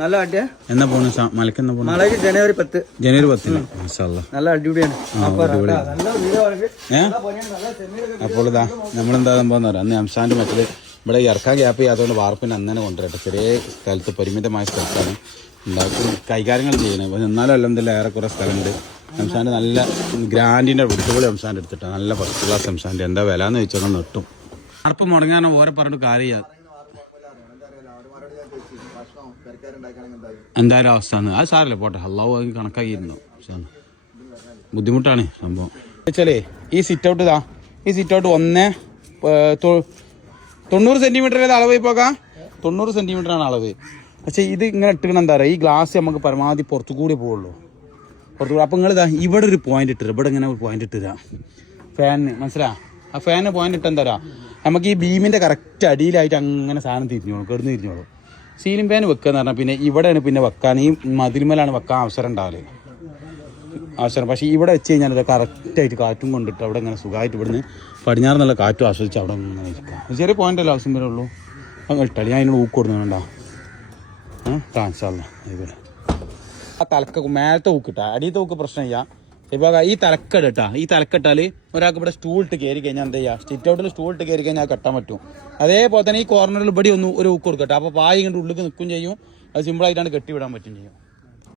നല്ല അടിയാ എന്നാ പോണു? മലക്ക് എന്നാ പോണു? നാളേക്ക് ജനുവരി പത്ത്. ജനുവരി പത്തിന്. മാഷാല്ലാ നല്ല അടിപൊളിയാണ്. അപ്പൊ അടിപൊളി. നല്ല വീഡിയോ ആണ്. ഏ? നല്ല പണിയാണ്, നല്ല സെമിയൊക്കെ അപ്പോൾ ഇതാ നമ്മളെന്താ സംഭവം പറയാം അന്ന് എംസാന്റെ മറ്റേ ഇവിടെ ഇറക്കാൻ ഗ്യാപ്പ് ചെയ്യാത്തതുകൊണ്ട് വാർപ്പിന് അന്നേനെ കൊണ്ടുവരട്ടെ ചെറിയ സ്ഥലത്ത് പരിമിതമായ സ്ഥലത്താണ്. ഉണ്ടാക്കും കൈകാര്യങ്ങൾ ചെയ്യുന്നത്. അപ്പോൾ എന്നാലും ഏറെ ഏറെക്കുറെ സ്ഥലമുണ്ട്. എംസാന്റെ നല്ല ഗ്രാൻഡിന്റെ വിട്ടുപൊളി എംസാന്റെ എടുത്തിട്ടാണ് നല്ല ഫസ്റ്റ് ക്ലാസ് എംസാന്റെ എന്താ വില എന്ന് ചോദിച്ചാൽ നെട്ടും വാർപ്പ് മുടങ്ങാനോ ഓരോ പറഞ്ഞിട്ട് കാര്യം എന്തായാലും അവസ്ഥ അത് സാറല്ലേ പോട്ടെ. അള്ളാഹു അത് കണക്കാക്കിയിരുന്നു. ബുദ്ധിമുട്ടാണ് സംഭവം. വെച്ചാലേ ഈ സിറ്റ് ഔട്ട് ഇതാ ഈ സിറ്റ് ഔട്ട് ഒന്ന് തൊണ്ണൂറ് സെന്റിമീറ്റർ ഏത് അളവ് പോകാം തൊണ്ണൂറ് ആണ് അളവ്. പക്ഷേ ഇത് ഇങ്ങനെ ഇട്ടിക്കണം എന്താ പറയുക ഈ ഗ്ലാസ് നമുക്ക് പരമാവധി പുറത്തു കൂടി പോവുള്ളൂ. പുറത്തു കൂടി. അപ്പം നിങ്ങൾ ഇതാ ഇവിടെ ഒരു പോയിന്റ് ഇട്ടുക ഇവിടെ ഇങ്ങനെ ഒരു പോയിന്റ് ഇട്ടുക ഫാനിന് മനസ്സിലാ? ആ ഫാനിന് പോയിന്റ് ഇട്ടെന്താ നമുക്ക് ഈ ബീമിന്റെ കറക്റ്റ് അടിയിലായിട്ട് അങ്ങനെ സാധനം തിരിഞ്ഞോളൂ കിടന്ന് തിരിഞ്ഞോളും. സീലിംഗ് ഫാൻ വെക്കുക എന്ന് പറഞ്ഞാൽ പിന്നെ ഇവിടെയാണ് പിന്നെ വെക്കാൻ ഈ മതിൽമേലാണ് വെക്കാൻ അവസരം ഉണ്ടാവില്ല അവസരം. പക്ഷേ ഇവിടെ വെച്ച് കഴിഞ്ഞാൽ ഇത് കറക്റ്റായിട്ട് കാറ്റും കൊണ്ടിട്ട് അവിടെ ഇങ്ങനെ സുഖമായിട്ട് ഇവിടുന്ന് പടിഞ്ഞാറ് നല്ല കാറ്റും ആസ്വദിച്ച് അവിടെ ഇങ്ങനെ ഇരിക്കുക ചെറിയ പോയിന്റ് അല്ല ആവശ്യം വരുള്ളൂ? അങ്ങ് ഇട്ടാലും ഞാൻ അതിനോട് ഊക്ക് കൊടുക്കുന്നുണ്ടോ ഇവിടെ. ആ തലക്ക മേലത്തെ ഊക്കിട്ടാ അടിയത്തെ ഊക്ക് പ്രശ്നമില്ല ഇപ്പോൾ ഈ തലക്കട ഇട്ടാ. ഈ തലക്കെട്ടാൽ ഒരാൾക്ക് ഇവിടെ സ്റ്റൂൾ ഇട്ട് കയറി കഴിഞ്ഞാൽ എന്താ ചെയ്യുക സ്റ്റിറ്റ് ഔട്ടിൽ സ്റ്റൂൾ ഇട്ട് കയറി കഴിഞ്ഞാൽ കെട്ടാൻ പറ്റും. അതേപോലെ തന്നെ ഈ കോർണറിൽ ഇവിടെ ഒന്ന് ഒരു ഊക്ക് കൊടുക്കട്ടെ. അപ്പോൾ പായ ഇങ്ങോട്ട് ഉള്ളിൽ നിൽക്കും ചെയ്യും. അത് സിമ്പിളായിട്ടാണ് കെട്ടി വിടാൻ പറ്റും ചെയ്യും.